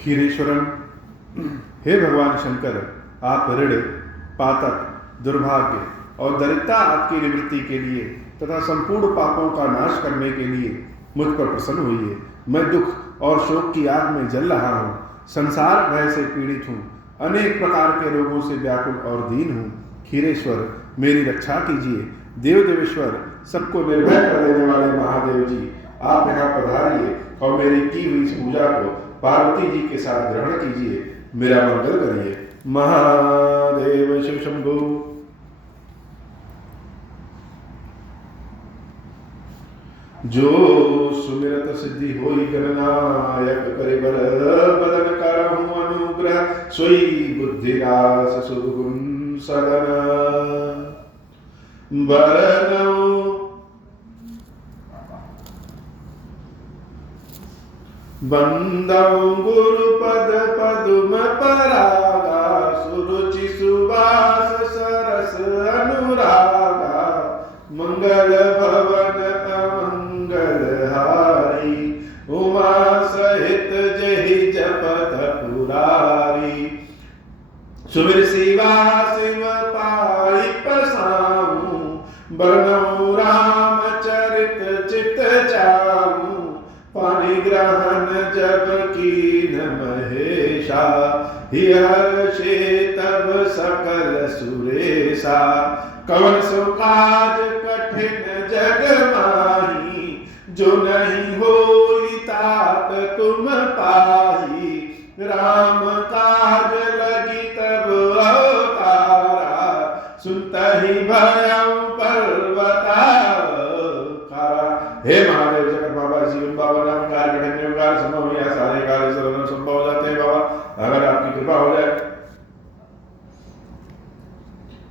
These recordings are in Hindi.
क्षीरेश्वरम, हे भगवान शंकर, आप ऋण, पातक, दुर्भाग्य और दरिद्रता आपकी निवृत्ति के लिए तथा संपूर्ण पापों का नाश करने के लिए मुझ पर प्रसन्न हुई है। मैं दुख और शोक की आग में जल रहा हूँ, संसार भय से पीड़ित हूँ, अनेक प्रकार के रोगों से व्याकुल और दीन हूँ। क्षीरेश्वर, मेरी रक्षा कीजिए। देव देवेश्वर, सबको निर्भय कर देने वाले महादेव जी, आप यहाँ पधारिए और मेरी की हुई इस पूजा को पार्वती जी के साथ ग्रहण कीजिए, मेरा मंगल करिए। महादेव शिव शंभु। जो सुमिरत सिद्धि होई गणनायक, करिबर बदन करहु अनुग्रह, सोई बुद्धिदास सुगुण सदन। बरनऊ बंदऊ गुरुपद पदुम परागा, सुरुचि सुबास सरस अनुरागा, मंगल भवन अमंगल हारी, उमा सहित जहि जपत पुरारी। सुमिर शिवा शिव पाई पसाऊं, बरनऊ राम चरित चित चाऊं, पानी ग्रहण जब कीन महेशा, हर्षे तब सकल सुरेशा। कवन सो काज कठिन जग माही, जो नहीं होई तात तुम पाही। राम काज लगी तब अवतारा, सुनतहि भयं पर्वताकारा। हे महादेव, जगत बाबा जीवन बाबा नाम कार्य कठिन कार्य संभव या सारे कार्य सरल संभव हो जाते हैं बाबा, अगर आपकी कृपा हो जाए।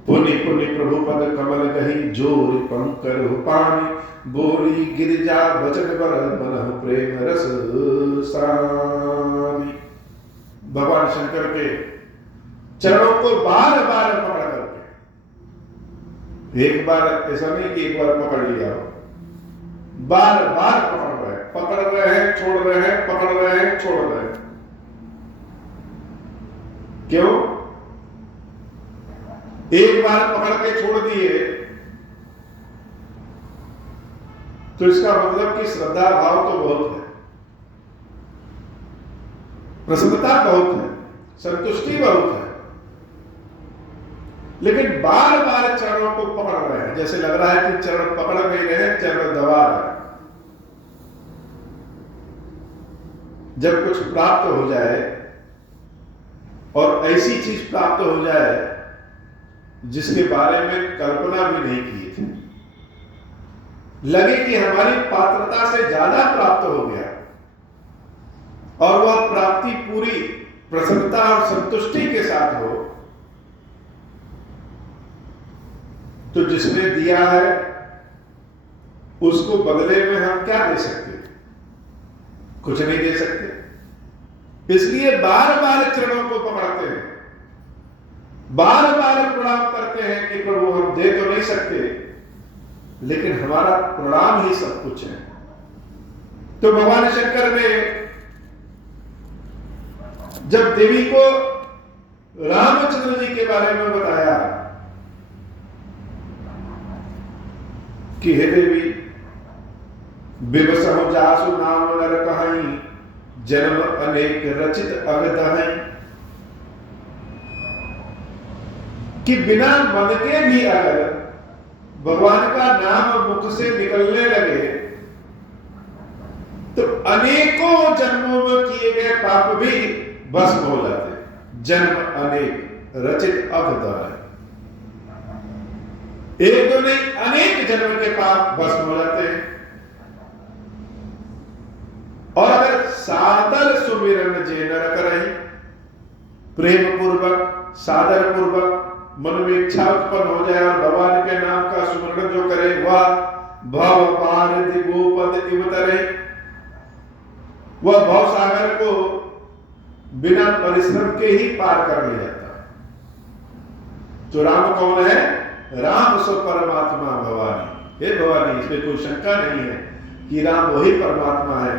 पुनि पुनि प्रभु पद कमल गही, जोर पंकर पानी, बोली गिरिजा वचन बर मन प्रेम रस सानी। भगवान शंकर के चरणों को बार बार पकड़ करके, एक बार ऐसा नहीं कि एक बार पकड़ लिया हो, बार बार पकड़ रहे हैं, छोड़ रहे हैं, पकड़ रहे हैं, छोड़ रहे हैं। क्यों? एक बार पकड़ के छोड़ दिए तो इसका मतलब कि श्रद्धा भाव तो बहुत है, प्रसन्नता बहुत है, संतुष्टि बहुत है, लेकिन बार बार चरणों को पकड़ रहे हैं, जैसे लग रहा है कि चरण पकड़ नहीं रहे, चरण दबा रहे हैं। जब कुछ प्राप्त हो जाए और ऐसी चीज प्राप्त हो जाए जिसके बारे में कल्पना भी नहीं की थी, लगे कि हमारी पात्रता से ज्यादा प्राप्त हो गया और वह प्राप्ति पूरी प्रसन्नता और संतुष्टि के साथ हो, तो जिसने दिया है उसको बदले में हम क्या दे सकते? कुछ नहीं दे सकते। इसलिए बार बार चरणों को पकड़ते हैं, बार बार प्रणाम करते हैं कि प्रभु हम दे तो नहीं सकते, लेकिन हमारा प्रणाम ही सब कुछ है। तो भगवान शंकर ने जब देवी को रामचंद्र जी के बारे में बताया कि हे देवी, विवसहु जासु नाम नर कहाई, जन्म अनेक रचित अगदहई। कि बिना मन के भी अगर भगवान का नाम मुख से निकलने लगे तो अनेकों जन्मों में किए गए पाप भी भस्म हो जाते। जन्म अनेक रचित अगदहई, एक दो नहीं अनेक जन्म के पाप भस्म हो जाते हैं। और अगर सादर सुमिरन जे नर करहि, प्रेम पूर्वक सादर पूर्वक मन में इच्छा उत्पन्न हो जाए और भगवान के नाम का सुमिरन जो करे, वह भव पार गोपद इव तरे, वह भव सागर को बिना परिश्रम के ही पार कर ले जाता। तो राम कौन है? राम सो परमात्मा भवानी। हे भवानी, इसमें कोई शंका नहीं है कि राम वही परमात्मा है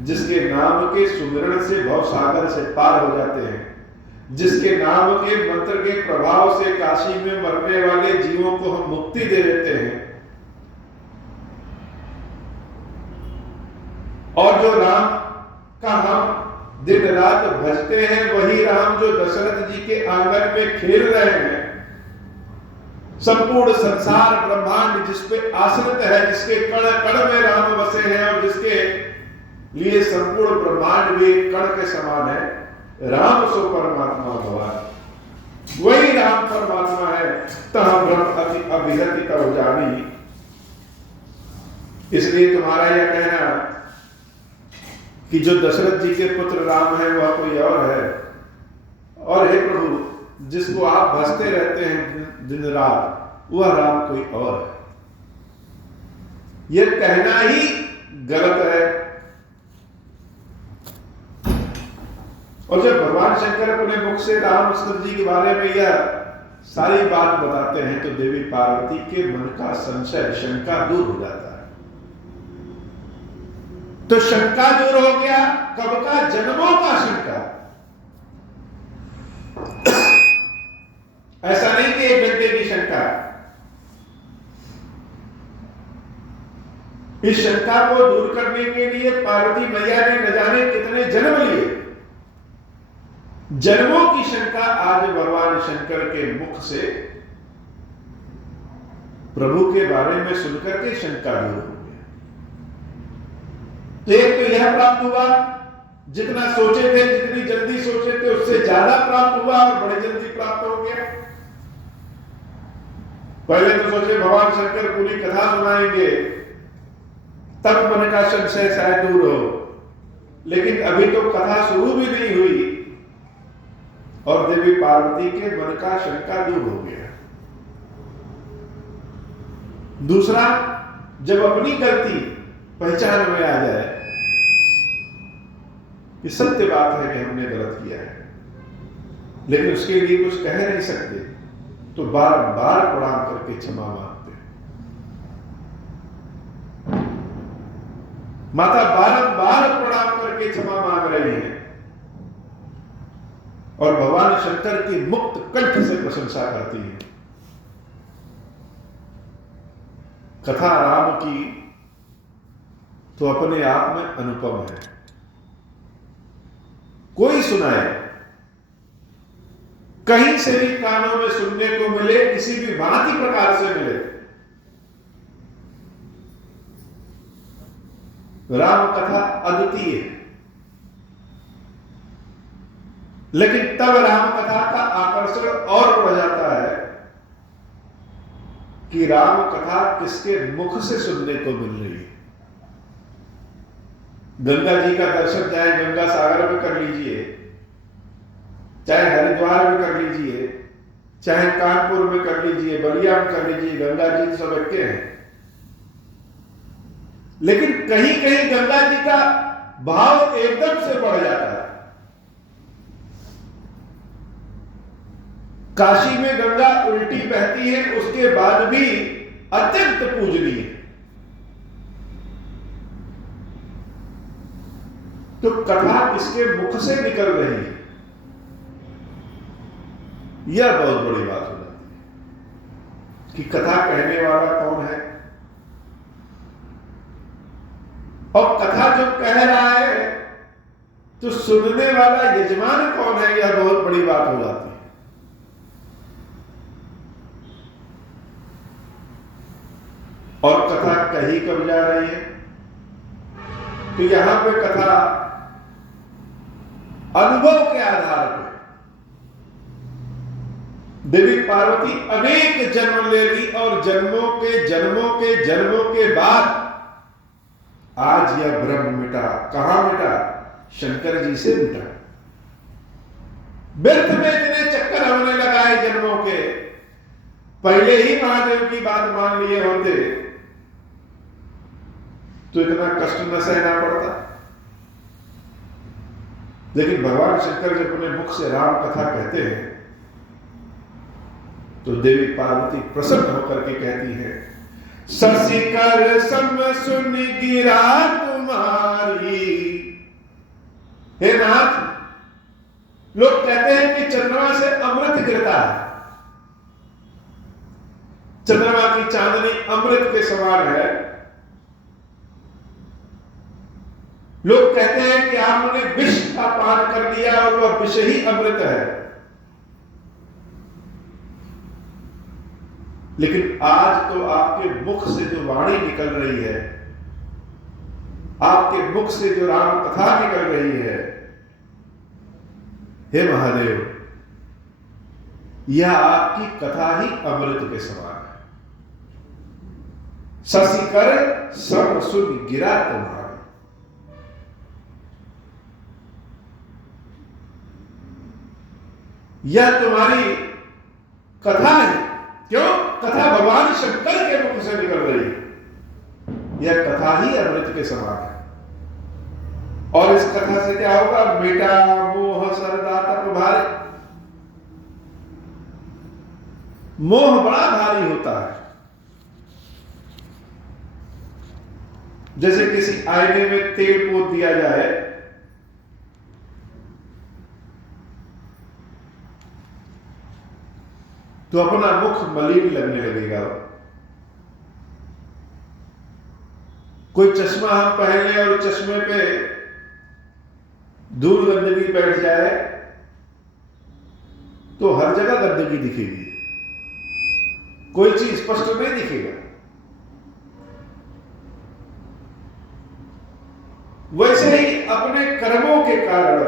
जिसके नाम के सुमिरण से भव सागर से पार हो जाते हैं, जिसके नाम के मंत्र के प्रभाव से काशी में मरने वाले जीवों को हम मुक्ति दे देते हैं, और जो राम का हम दिन रात भजते हैं, वही राम जो दशरथ जी के आंगन में खेल रहे हैं। संपूर्ण संसार ब्रह्मांड जिस पे आश्रित है, जिसके कण कण में राम बसे हैं और जिसके लिए संपूर्ण ब्रह्मांड भी एक कण के समान है, राम सो परमात्मा भगवान, वही राम परमात्मा है। तह ब्रह्म अति अभिहति तव जानी। इसलिए तुम्हारा यह कहना कि जो दशरथ जी के पुत्र राम है वह कोई और है, और हे प्रभु जिसको आप भजते रहते हैं दिन रात, वह राम कोई और है, यह कहना ही गलत है। और जब भगवान शंकर अपने मुख से रामचंद्र जी के बारे में यह सारी बात बताते हैं तो देवी पार्वती के मन का संशय, शंका दूर हो जाता है। तो शंका दूर हो गया, कब का? जन्मों का शंका। ऐसा नहीं कि 1 घंटे की शंका। इस शंका को दूर करने के लिए पार्वती मैया ने न जाने कितने जन्म लिए। जन्मों की शंका आज भगवान शंकर के मुख से प्रभु के बारे में सुनकर के शंका दूर हो गया। एक तो यह प्राप्त हुआ, जितना सोचे थे, जितनी जल्दी सोचे थे उससे ज्यादा प्राप्त हुआ और बड़े जल्दी प्राप्त हो गया। पहले तो सोचे भगवान शंकर पूरी कथा सुनाएंगे, तब मन का संशय शायद दूर हो, लेकिन अभी तो कथा शुरू भी नहीं हुई और देवी पार्वती के मन का शंका दूर हो गया। दूसरा, जब अपनी गलती पहचान में आ जाए कि सत्य बात है कि हमने गलत किया है, लेकिन उसके लिए कुछ कह नहीं सकते, तो बार-बार प्रणाम करके क्षमा मांगते हैं। माता बारंबार प्रणाम करके क्षमा मांग रही है और भगवान शंकर की मुक्त कंठ से प्रशंसा करती है। कथा राम की तो अपने आप में अनुपम है। कोई सुनाए, कहीं से भी कानों में सुनने को मिले, किसी भी भांति प्रकार से मिले, राम कथा अद्वितीय है। लेकिन तब राम कथा का आकर्षण और बढ़ जाता है कि राम कथा किसके मुख से सुनने को मिल रही है। गंगा जी का दर्शन चाहे गंगा सागर में कर लीजिए, चाहे हरिद्वार में कर लीजिए, चाहे कानपुर में कर लीजिए, बलिया में कर लीजिए, गंगा जी सब एक हैं। लेकिन कहीं कहीं गंगा जी का भाव एकदम से बढ़ जाता है। काशी में गंगा उल्टी बहती है, उसके बाद भी अत्यंत पूजनीय है। तो कथा किसके मुख से निकल रही है, यह बहुत बड़ी बात हो जाती है कि कथा कहने वाला कौन है और कथा जो कह रहा है तो सुनने वाला यजमान कौन है, यह बहुत बड़ी बात हो जाती है। और कथा कही कब जा रही है, तो यहां पे कथा अनुभव के आधार पर देवी पार्वती अनेक जन्म ले ली और जन्मों के बाद आज यह ब्रह्म मिटा। कहां मिटा? शंकर जी से मिटा। व्यर्थ में इतने चक्कर होने लगाए जन्मों के, पहले ही महादेव की बात मान लिए होते तो इतना कष्ट न सहना पड़ता। लेकिन भगवान शंकर जब अपने मुख से राम कथा कहते हैं तो देवी पार्वती प्रसन्न होकर के कहती है, शशिकर सम सुन गिरा तुम्हारी हे नाथ, लोग कहते हैं कि चंद्रमा से अमृत गिरता है, चंद्रमा की चांदनी अमृत के समान है। लोग कहते हैं कि आपने विष का पान कर लिया और वह विष ही अमृत है। लेकिन आज तो आपके मुख से जो वाणी निकल रही है, आपके मुख से जो राम कथा निकल रही है, हे महादेव, यह आपकी कथा ही अमृत के समान है। शशि कर सब सुन गिरा तुम्हारा। यह तुम्हारी कथा है। क्यों? कथा भगवान शंकर के मुख से निकल रही है। यह कथा ही अमृत के समान है। और इस कथा से क्या होगा? मिटा मोह सरदा तप भारी। मोह बड़ा भारी होता है। जैसे किसी आईने में तेल पोत दिया जाए, तो अपना मुख मलिन लगने लगेगा। कोई चश्मा हम पहन लें और चश्मे पे धूल गंदगी बैठ जाए तो हर जगह गंदगी दिखेगी, कोई चीज स्पष्ट नहीं दिखेगा। वैसे ही अपने कर्मों के कारण,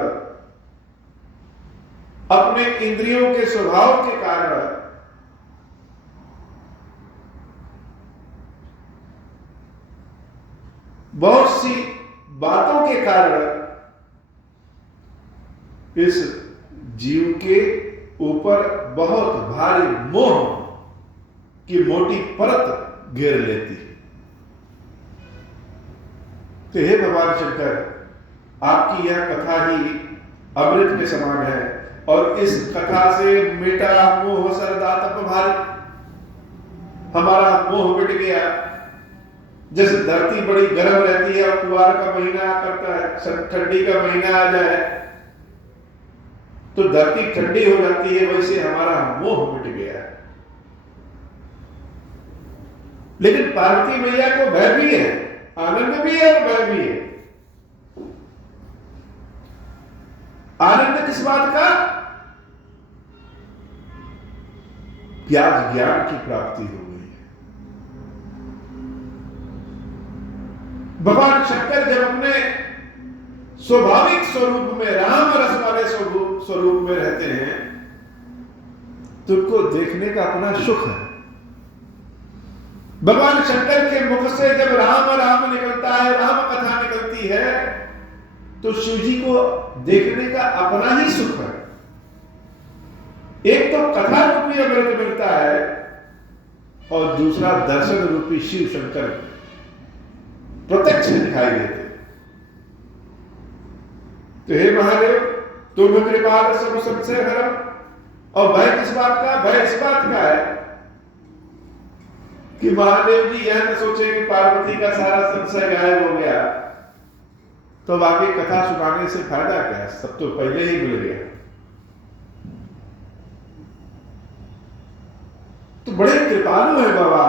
अपने इंद्रियों के स्वभाव के कारण, बहुत सी बातों के कारण इस जीव के ऊपर बहुत भारी मोह की मोटी परत घेर लेती है। तो हे भगवान शंकर, आपकी यह कथा ही अमृत के समान है। और इस कथा से मिटा मोह सरदा तप भारी। हमारा मोह मिट गया। जैसे धरती बड़ी गर्म रहती है और कुवार का महीना करता है, ठंडी का महीना आ जाए तो धरती ठंडी हो जाती है, वैसे हमारा मोह मिट गया। लेकिन पार्वती मैया को भय भी है, आनंद भी है और भय भी है। आनंद किस बात का? कि आज ज्ञान की प्राप्ति हो गई है। भगवान शंकर जब अपने स्वाभाविक स्वरूप में, राम रस वाले स्वरूप में रहते हैं, तो उनको देखने का अपना सुख है। भगवान शंकर के मुख से जब राम राम निकलता है, राम कथा निकलती है, तो शिव जी को देखने का अपना ही सुख है। एक तो कथा रूपी अमृत मिलता है और दूसरा दर्शन रूपी शिव शंकर प्रत्यक्ष दिखाई देते। तो हे महादेव, तुम कृपाल सब संशय हरम। और भय किस बात का? भय इस बात का है कि महादेव जी यह न सोचे कि पार्वती का सारा संशय गायब हो गया तो अब आगे कथा सुनाने से फायदा क्या है, सब तो पहले ही मिल गया। तो बड़े कृपालु है बाबा,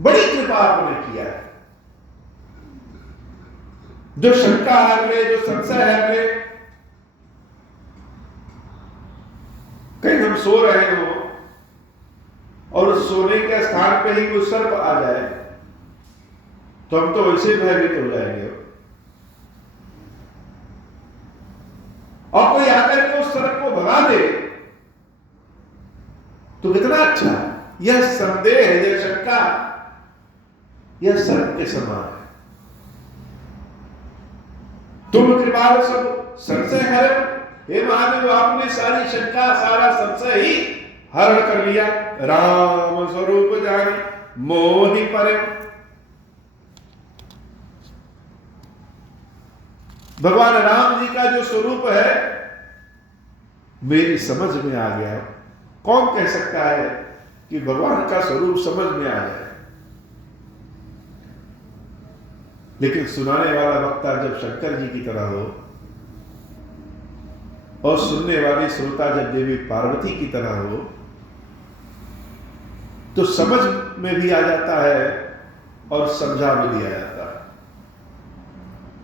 बड़ी कृपा आपने किया है। जो शंका हर ले, जो संशय हर ले, कहीं हम सो रहे हो और सोने के स्थान पे ही कोई सर्प आ जाए तो हम तो वैसे भयभीत हो जाएंगे। और कोई आकर के उस सर्प को भगा दे तो कितना अच्छा है। यह संदेह है, यह शंका, यह सर्प के समान है। तुम कृपाल सब संशय हरण। हे महादेव, आपने सारी शंका, सारा संशय ही हरण कर लिया। राम स्वरूप जाने मोहि परे। भगवान राम जी का जो स्वरूप है मेरी समझ में आ गया। कौन कह सकता है कि भगवान का स्वरूप समझ में आ जाए? लेकिन सुनाने वाला वक्ता जब शंकर जी की तरह हो और सुनने वाली श्रोता जब देवी पार्वती की तरह हो, तो समझ में भी आ जाता है और समझा भी दिया जाता है।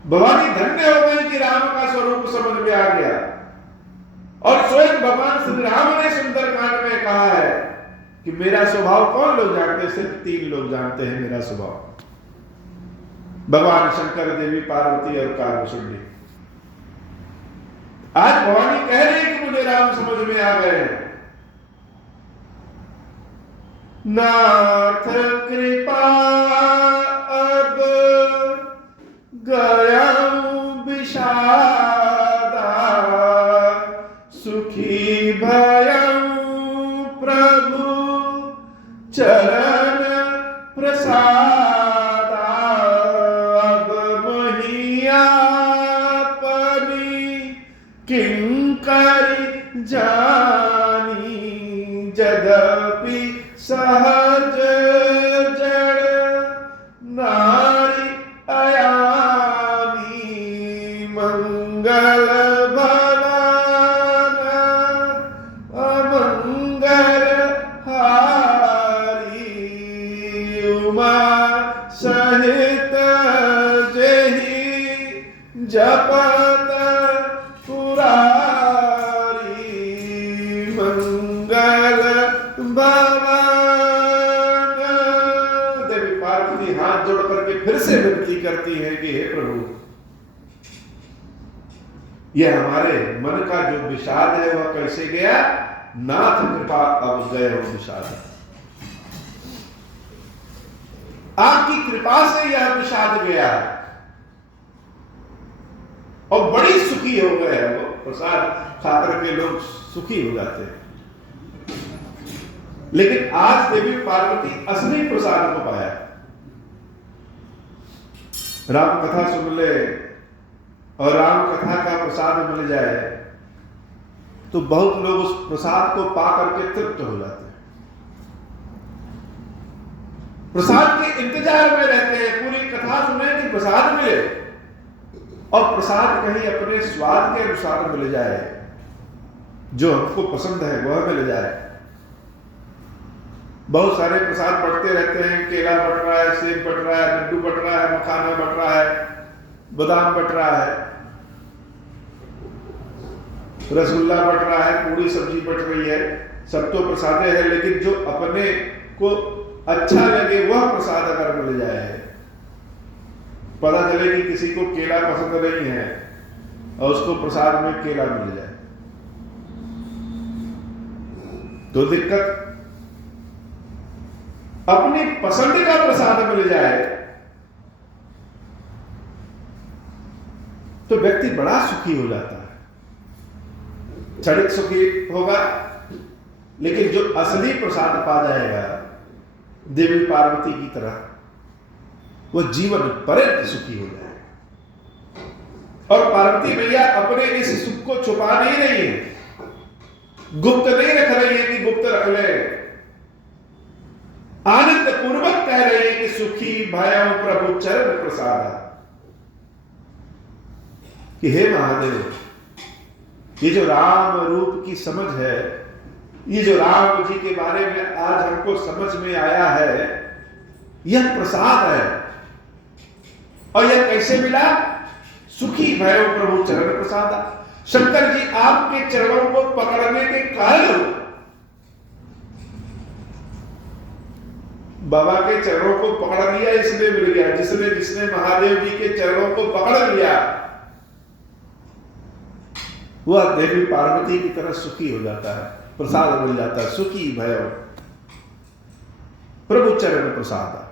भवानी धन्य हो गई कि राम का स्वरूप समझ में आ गया। और स्वयं भगवान श्री राम ने सुंदरकांड में कहा है कि मेरा स्वभाव कौन लोग जानते हैं? सिर्फ 3 लोग जानते हैं मेरा स्वभाव, भगवान शंकर, देवी पार्वती और कालभूषुंडी। आज भवानी कह रही है कि मुझे राम समझ में आ गए हैं। नाथ कृपा अब गया विषादा, सुखी भयं प्रभु चरण प्रसादा। अब महिया किंकरि जानी, यद्यपि सहज जड़ नारी अयामी। मंगल भवन अमंगल हारी, उमा सहित जेहि जपत मंगल भवन। देवी पार्वती हाथ जोड़ करके फिर से विनती करती है कि हे प्रभु, यह हमारे मन का जो विषाद है वह कैसे गया? नाथ कृपा अब गए हो विषाद, आपकी कृपा से यह विषाद गया और बड़ी सुखी हो गए हैं। वो प्रसाद खाकर के लोग सुखी हो जाते हैं, लेकिन आज देवी पार्वती असली प्रसाद को पाया। राम कथा सुन ले और राम कथा का प्रसाद मिल जाए तो बहुत लोग उस प्रसाद को पा करके तृप्त हो जाते हैं, प्रसाद के इंतजार में रहते हैं। पूरी कथा सुने कि प्रसाद मिले, और प्रसाद कहीं अपने स्वाद के अनुसार मिल जाए, जो हमको पसंद है वह मिल जाए। बहुत सारे प्रसाद बढ़ते रहते हैं, केला बट रहा है, सेब बट रहा है, लड्डू बट रहा है, मखाना बट रहा है, बादाम बट रहा है, रसगुल्ला बट रहा है, पूरी सब्जी बट रही है। सब तो प्रसादे है, लेकिन जो अपने को अच्छा लगे वह प्रसाद अगर मिल जाए, पता चले कि किसी को केला पसंद नहीं है और उसको प्रसाद में केला मिल जाए तो दिक्कत। अपनी पसंद का प्रसाद मिल जाए तो व्यक्ति बड़ा सुखी हो जाता है, क्षणिक सुखी होगा, लेकिन जो असली प्रसाद पा जाएगा देवी पार्वती की तरह, वह जीवन पर्यंत सुखी हो जाएगा। और पार्वती मैया अपने इस सुख को छुपा नहीं रही है, गुप्त नहीं रख रही है कि गुप्त रख ले, आनंद पूर्वक कह रही है कि सुखी भयं प्रभु चरण प्रसाद, कि हे महादेव, ये जो राम रूप की समझ है, ये जो राम जी के बारे में आज हमको समझ में आया है, यह प्रसाद है। और यह कैसे मिला? सुखी भयं प्रभु चरण प्रसाद। शंकर जी आपके चरणों को पकड़ने के कारण, बाबा के चरणों को पकड़ लिया इसलिए मिल गया। जिसने महादेव जी के चरणों को पकड़ लिया वह देवी पार्वती की तरह सुखी हो जाता है, प्रसाद मिल जाता है। सुखी भयं प्रभु चरण प्रसाद।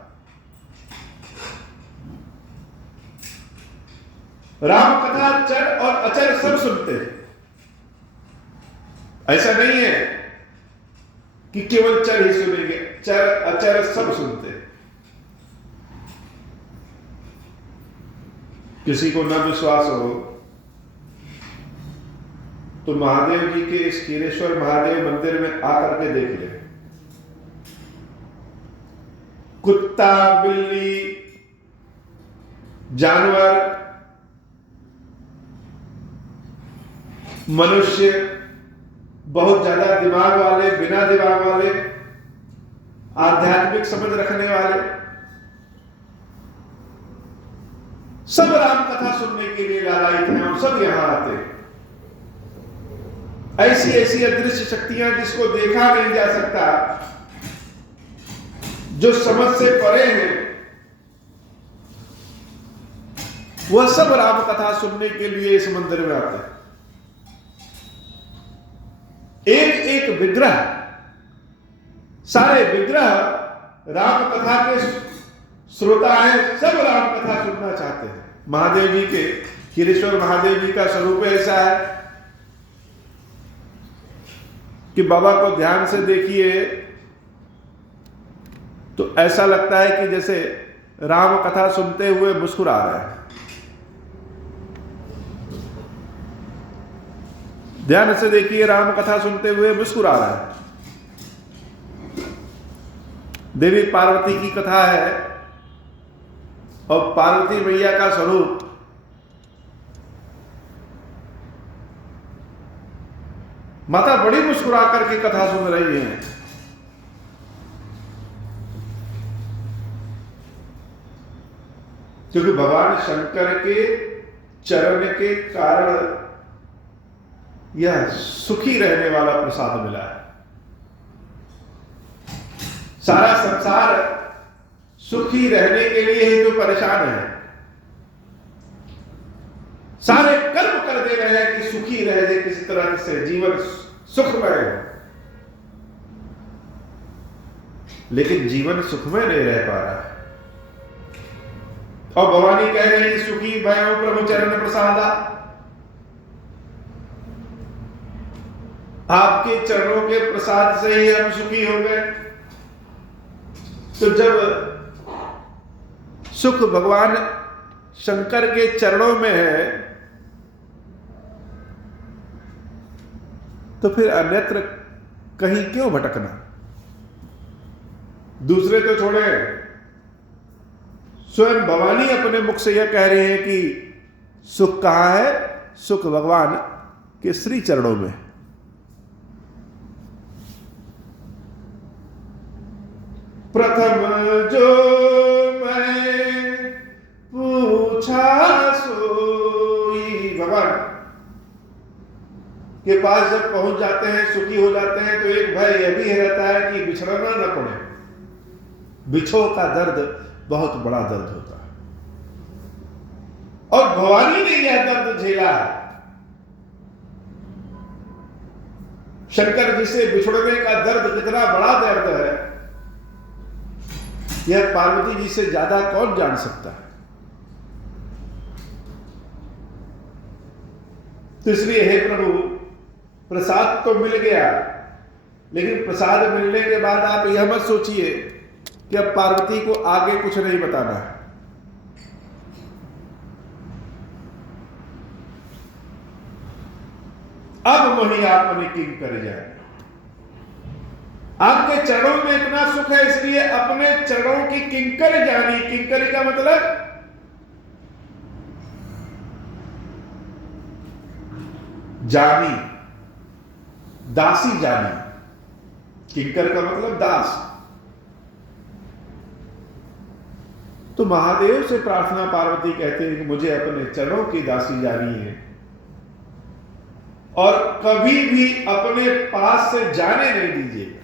राम कथा चर और अचर सब सुनते हैं। ऐसा नहीं है कि केवल चर ही सुनेंगे, चर अचर सब सुनते हैं। किसी को न विश्वास हो तो महादेव जी के इस कीरेश्वर महादेव मंदिर में आकर के देख ले। कुत्ता, बिल्ली, जानवर, मनुष्य, बहुत ज्यादा दिमाग वाले, बिना दिमाग वाले, आध्यात्मिक समझ रखने वाले, सब राम कथा सुनने के लिए लालायित हैं और सब यहां आते हैं। ऐसी ऐसी अदृश्य शक्तियां जिसको देखा नहीं जा सकता, जो समझ से परे हैं, वह सब राम कथा सुनने के लिए इस मंदिर में आते हैं। एक एक विग्रह, सारे विग्रह राम कथा के श्रोता हैं, सब राम कथा सुनना चाहते हैं। महादेव जी के, खीरेश्वर महादेव जी का स्वरूप ऐसा है कि बाबा को ध्यान से देखिए तो ऐसा लगता है कि जैसे राम कथा सुनते हुए मुस्कुरा रहे हैं। ध्यान से देखिए, राम कथा सुनते हुए मुस्कुरा रहा है। देवी पार्वती की कथा है और पार्वती मैया का स्वरूप माता बड़ी मुस्कुरा करके कथा सुन रही हैं। क्योंकि भगवान शंकर के चरण के कारण यह सुखी रहने वाला प्रसाद मिला है। सारा संसार सुखी रहने के लिए ही तो परेशान है। सारे कर्म कर दे रहे हैं कि सुखी रह जाए, किसी तरह से जीवन सुखमय हो, लेकिन जीवन सुखमय नहीं रह पा रहा है। और भवानी कह रही है, सुखी भयो प्रभु चरण प्रसादा, आपके चरणों के प्रसाद से ही हम सुखी हो गए। तो जब सुख भगवान शंकर के चरणों में है, तो फिर अन्यत्र कहीं क्यों भटकना। दूसरे तो छोड़े, स्वयं भवानी अपने मुख से यह कह रहे हैं कि सुख कहां है, सुख भगवान के श्री चरणों में। प्रथम जो मैं पूछा सोई, भगवान के पास जब पहुंच जाते हैं, सुखी हो जाते हैं, तो एक भय यह भी रहता है कि बिछड़ना न पड़े। बिछो का दर्द बहुत बड़ा दर्द होता है, और भवानी ने यह दर्द झेला है। शंकर जी से बिछड़ने का दर्द कितना बड़ा दर्द है, यह पार्वती जी से ज्यादा कौन जान सकता है। तो इसलिए हे प्रभु, प्रसाद तो मिल गया, लेकिन प्रसाद मिलने के बाद आप यह मत सोचिए कि अब पार्वती को आगे कुछ नहीं बताना है। अब वही आपने किंग कर जाए। आपके चरणों में इतना सुख है, इसलिए अपने चरणों की किंकर जानी। किंकरी का मतलब जानी, दासी जानी। किंकर का मतलब दास। तो महादेव से प्रार्थना पार्वती कहते हैं कि मुझे अपने चरणों की दासी जानी है, और कभी भी अपने पास से जाने नहीं दीजिएगा।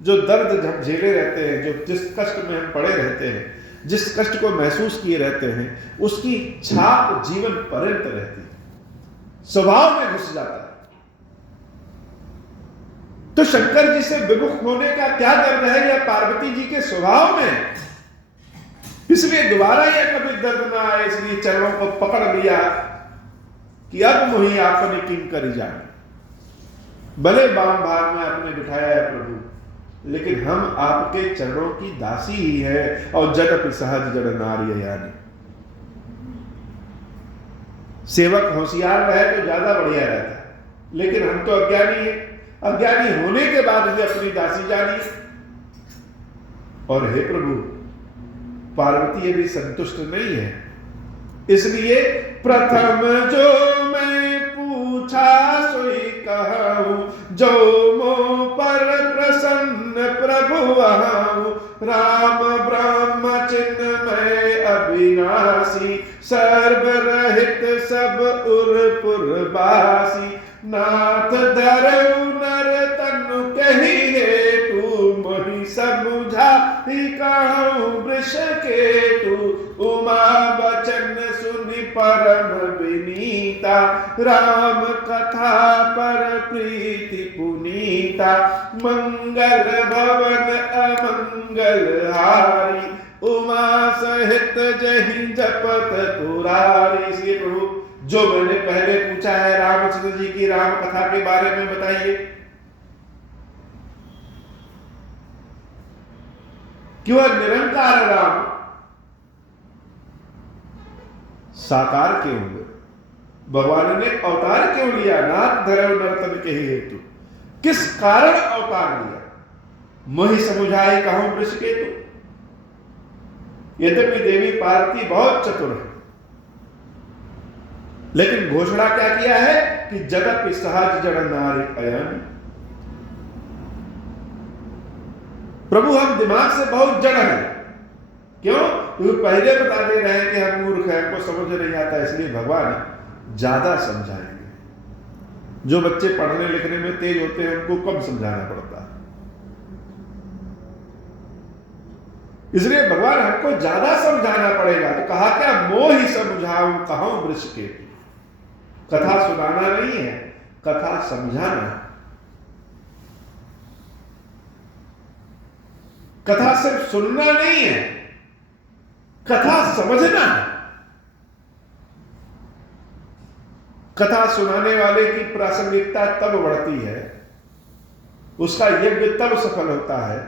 जो दर्द हम झेले रहते हैं, जो जिस कष्ट में हम पड़े रहते हैं, जिस कष्ट को महसूस किए रहते हैं, उसकी छाप जीवन पर्यंत रहती है, स्वभाव में घुस जाता है। तो शंकर जी से विमुख होने का क्या दर्द है, यह पार्वती जी के स्वभाव में। इसलिए दोबारा यह कभी दर्द ना आए, इसलिए चरणों को पकड़ लिया कि अब मुझे आपने किंकरी जाने। भले बाम भाग में आपने बिठाया है प्रभु, लेकिन हम आपके चरणों की दासी ही है, और जगत सहज जड़ नारी यानी। सेवक होशियार रहे तो ज्यादा बढ़िया रहता है, लेकिन हम तो अज्ञानी है। अज्ञानी होने के बाद भी अपनी दासी जानी। और हे प्रभु, पार्वती अभी संतुष्ट नहीं है, इसलिए प्रथम जो मैं पूछा सोई कहूं, जो मो पर प्रसन्न प्रभु आहूं। राम ब्रह्म चिन्मय अविनाशी, सर्वरहित सब उरपुरवासी। नाथ धरऊ नर तनु कही हेतु, मोहि समुझा ही कहूं वृष केतु। उमा बचन सुनि परम विनीता, राम कथा पर प्रीति पुनीता। मंगल भवन अमंगल हारी, उमा सहित जहि जपत पुरारी। इसलिए प्रभु जो मैंने पहले पूछा है रामचंद्र जी की राम कथा के बारे में बताइए, कि वह निरंकार राम साकार क्यों हुए, भगवान ने अवतार क्यों लिया। नाथ धरऊ नर्तन के ही हेतु, किस कारण अवतार लिया। मोहि समुझाई कहूं वृष केतु। यद्यपि देवी पार्वती बहुत चतुर है, लेकिन घोषणा क्या किया है कि जगत सहज जड़ नारी अयन। प्रभु हम दिमाग से बहुत जड़ हैं। क्यों? क्योंकि पहले बता दे रहे हैं कि हम मूर्ख हैं, हमको समझ नहीं आता, इसलिए भगवान ज्यादा समझाएंगे। जो बच्चे पढ़ने लिखने में तेज होते हैं उनको कम समझाना पड़ता है, इसलिए भगवान हमको ज्यादा समझाना पड़ेगा। तो कहा क्या, मोहि समझाऊं कहूं वृष केतु। कथा सुनाना नहीं है, कथा समझाना है। कथा सिर्फ सुनना नहीं है, कथा समझना है। कथा सुनाने वाले की प्रासंगिकता तब बढ़ती है, उसका यज्ञ तब सफल होता है,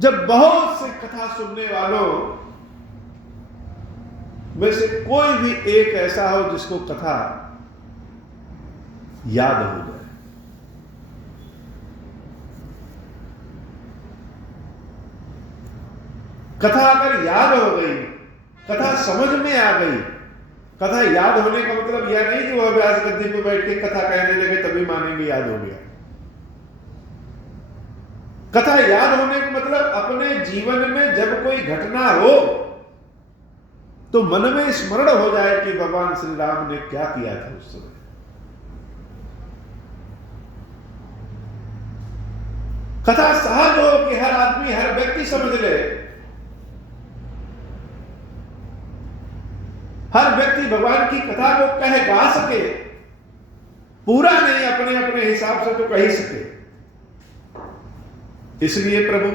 जब बहुत से कथा सुनने वालों में से कोई भी एक ऐसा हो जिसको कथा याद हो जाए। कथा अगर याद हो गई, कथा समझ में आ गई। कथा याद होने का मतलब यह नहीं कि वह व्यास गद्दी पर बैठ के कथा कहने लगे तभी मानेंगे याद हो गया। कथा याद होने का मतलब अपने जीवन में जब कोई घटना हो तो मन में स्मरण हो जाए कि भगवान श्री राम ने क्या किया था उस समय। कथा सहज हो कि हर आदमी हर व्यक्ति समझ ले, हर व्यक्ति भगवान की कथा को कह गा सके, पूरा नहीं अपने अपने हिसाब से तो कह ही सके। इसलिए प्रभु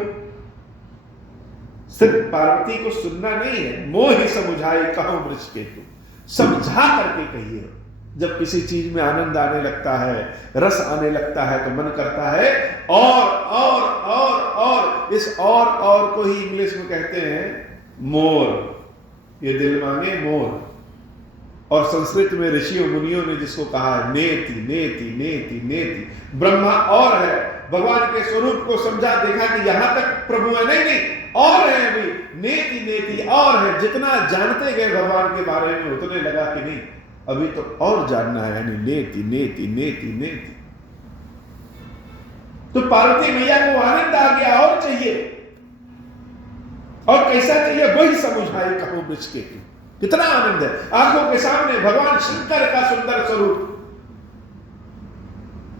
सिर्फ पार्वती को सुनना नहीं है, मोहि समुझाई कहूं वृष केतु। समझा करके कहिए। जब किसी चीज में आनंद आने लगता है, रस आने लगता है, तो मन करता है और इस और को ही इंग्लिश में कहते हैं मोर। ये दिल मांगे मोर। और संस्कृत में ऋषियों मुनियों ने जिसको कहा है नेति नेति नेति नेति। ब्रह्मा और है, भगवान के स्वरूप को समझा, देखा कि यहां तक प्रभु है, नहीं और है अभी, नेति नेति और है। जितना जानते गए भगवान के बारे में उतने लगा कि नहीं अभी तो और जानना है, यानी नेति नेति नेति नेति। तो पार्वती मैया को आनंद आ गया, और चाहिए, और कैसा चाहिए, वही समुझाई कहूं वृष केतु। कितना आनंद है आंखों के सामने भगवान शंकर का सुंदर स्वरूप,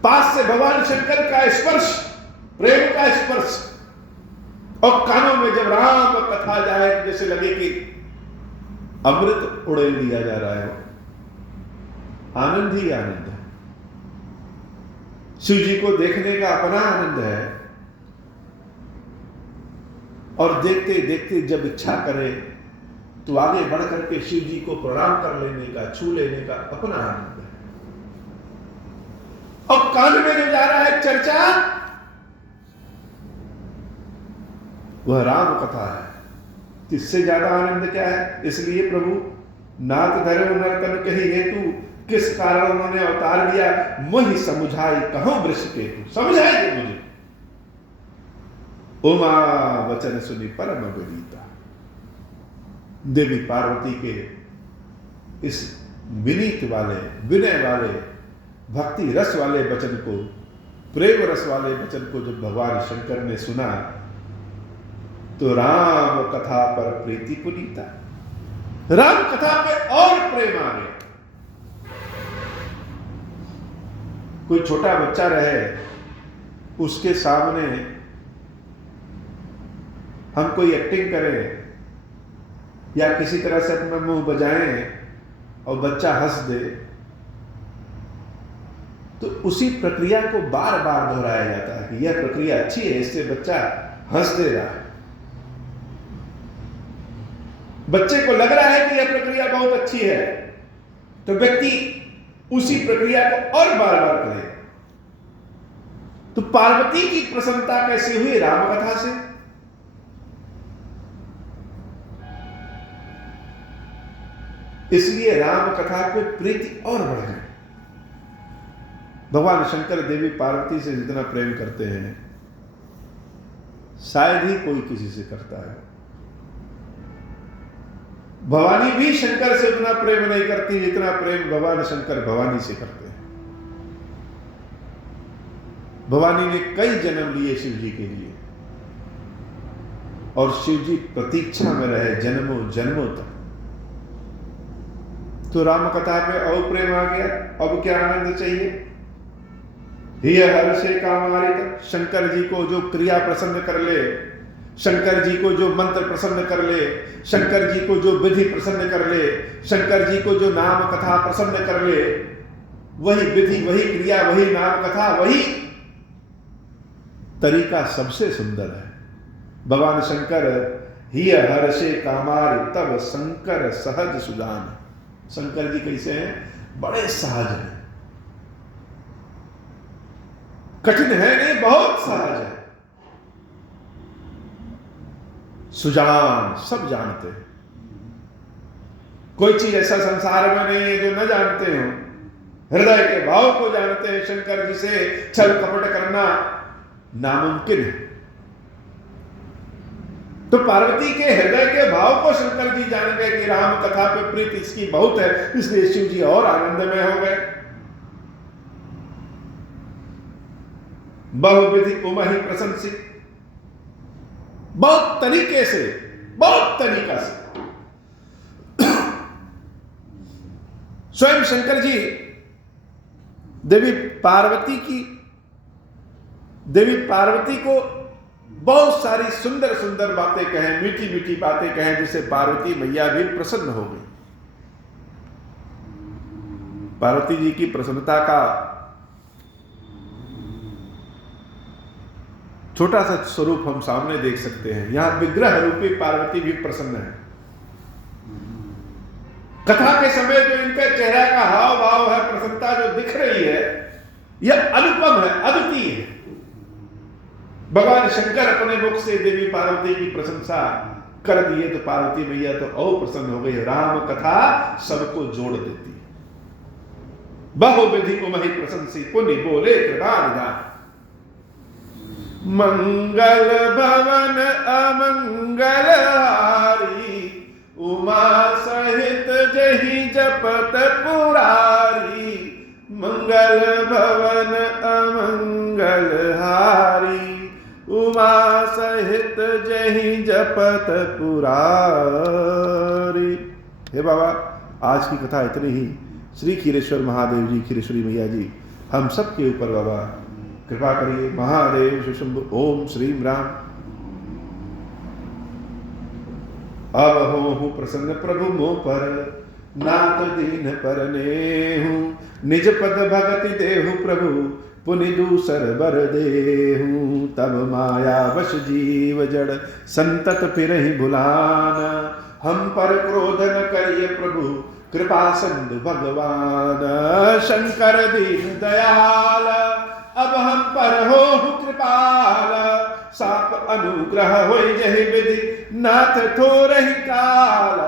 पास से भगवान शंकर का स्पर्श, प्रेम का स्पर्श, और कानों में जब राम कथा जाए तो जैसे लगे कि अमृत उड़ेल दिया जा रहा है। आनंद ही आनंद है। शिव जी को देखने का अपना आनंद है, और देखते देखते जब इच्छा करे तो आगे बढ़ करके शिव जी को प्रणाम कर लेने का, छू लेने का अपना आनंद है। और कान में जो जा रहा है चर्चा, वह राम कथा है। इससे ज्यादा आनंद क्या है। इसलिए प्रभु नाथ धरे नर्तन कही हेतु, किस कारण उन्होंने अवतार लिया। मोहि समुझाई कहूं वृष केतु। समझाएंगे मुझे। उमा वचन सुनी परम विनीता। देवी पार्वती के इस विनीत वाले, विनय वाले, भक्ति रस वाले वचन को, प्रेम रस वाले वचन को जब भगवान शंकर ने सुना तो राम कथा पर प्रीति पुनीता, राम कथा पे और प्रेम आ गया। कोई छोटा बच्चा रहे, उसके सामने हम कोई एक्टिंग करें या किसी तरह से अपना मुंह बजाएं और बच्चा हंस दे, तो उसी प्रक्रिया को बार बार दोहराया जाता है कि यह प्रक्रिया अच्छी है, इससे बच्चा हंस दे रहा है। बच्चे को लग रहा है कि यह प्रक्रिया बहुत अच्छी है, तो व्यक्ति उसी प्रक्रिया को और बार बार करे। तो पार्वती की प्रसन्नता कैसे हुई? राम कथा से। इसलिए राम कथा पे प्रीति और बढ़ गई। भगवान शंकर देवी पार्वती से जितना प्रेम करते हैं शायद ही कोई किसी से करता है। भवानी भी शंकर से उतना प्रेम नहीं करती जितना प्रेम भगवान शंकर भवानी से करते हैं। भवानी ने कई जन्म लिए शिव जी के लिए और शिव जी प्रतीक्षा में रहे जन्मों जन्मों तक। तो राम कथा पे और प्रेम आ गया। अब क्या आनंद चाहिए? यह हर्षे कामारित, शंकर जी को जो क्रिया प्रसन्न कर ले, शंकर जी को जो मंत्र प्रसन्न कर ले, शंकर जी को जो विधि प्रसन्न कर ले, शंकर जी को जो नाम कथा प्रसन्न कर ले, वही विधि, वही क्रिया, वही नाम कथा, वही तरीका सबसे सुंदर है। भगवान शंकर ही हर्षे कामारि तब शंकर सहज सुजान। शंकर जी कैसे हैं? बड़े सहज हैं, कठिन है नहीं, बहुत सहज है। सुजान, सब जानते हैं। कोई चीज ऐसा संसार में नहीं है जो न जानते हो। हृदय के भाव को जानते हैं। शंकर जी से छल कपट करना नामुमकिन है। तो पार्वती के हृदय के भाव को शंकर जी जान गए कि राम कथा पे प्रीति इसकी बहुत है, इसलिए शिव जी और आनंदमय हो गए। बहुविधि उमहि प्रशंसित, बहुत तरीके से, बहुत तरीका से स्वयं शंकर जी देवी पार्वती को बहुत सारी सुंदर सुंदर बातें कहें, मीठी मीठी बातें कहें, जिससे पार्वती मैया भी प्रसन्न हो गई। पार्वती जी की प्रसन्नता का छोटा सा स्वरूप हम सामने देख सकते हैं। यहां विग्रह रूपी पार्वती भी प्रसन्न है। कथा के समय जो इनके चेहरा का हाव भाव है, प्रसन्नता जो दिख रही है, यह अनुपम है, अद्वितीय है। भगवान शंकर अपने मुख से देवी पार्वती की प्रशंसा कर दिए तो पार्वती मैया तो और प्रसन्न हो गई। राम कथा सबको जोड़ देती है। बहुविधि उमहि प्रशंसी पुनि बोले कृपा निधान। मंगल भवन अमंगल हारी, उमा सहित जहि जपत पुरारी। मंगल भवन अमंगल हारी, उमा सहित जहि जपत पुरारी। हे बाबा, आज की कथा इतनी ही। श्री क्षीरेश्वर महादेव जी, क्षीरेश्वरी मैया जी हम सब के ऊपर बाबा कृपा करिए। महादेव शिशुंभ। ओम श्रीम राम। अब हो प्रसन्न प्रभु मोह पर, नाथ दीन पर नेहु। निज पद भगति देहु प्रभु, पुनि दूसर बर देहु। तब माया वश जीव जड़, संतत फिरहि भुलान। हम पर क्रोध न करिए प्रभु, कृपा सिंधु भगवान। शंकर दीन दयाल, अब हम पर हो कृपाल। साप अनुग्रह होई जहि विधि, नाथ थोरहि काल।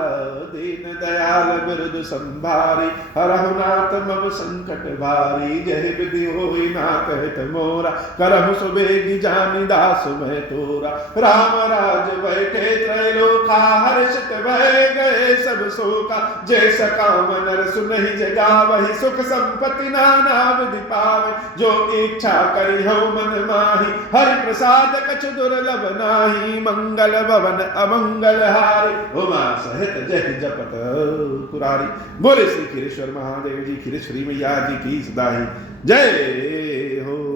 दीन दयाल विरुद्ध संभारी, हरहु नाथ मम संकट भारी, जय विधि होई नाथ हित मोरा, करहु सुबेगी जानि दास मैं तोरा। राम राज बैठे त्रैलोका, हर्षित भय गए सब शोका, जय सकाम नर सुनहि जगा, वही सुख संपत्ति नाना विधि पावे, जो इच्छा करी हो मन माही, हरि प्रसाद कछु दुर्लभ नाही, मंगल भवन अमंगल हारी, उमा सहित जय जपत पुरारी। बोले श्री खीरेश्वर महादेव जी, खीरेश्वरी मैया जी की सदा ही जय हो।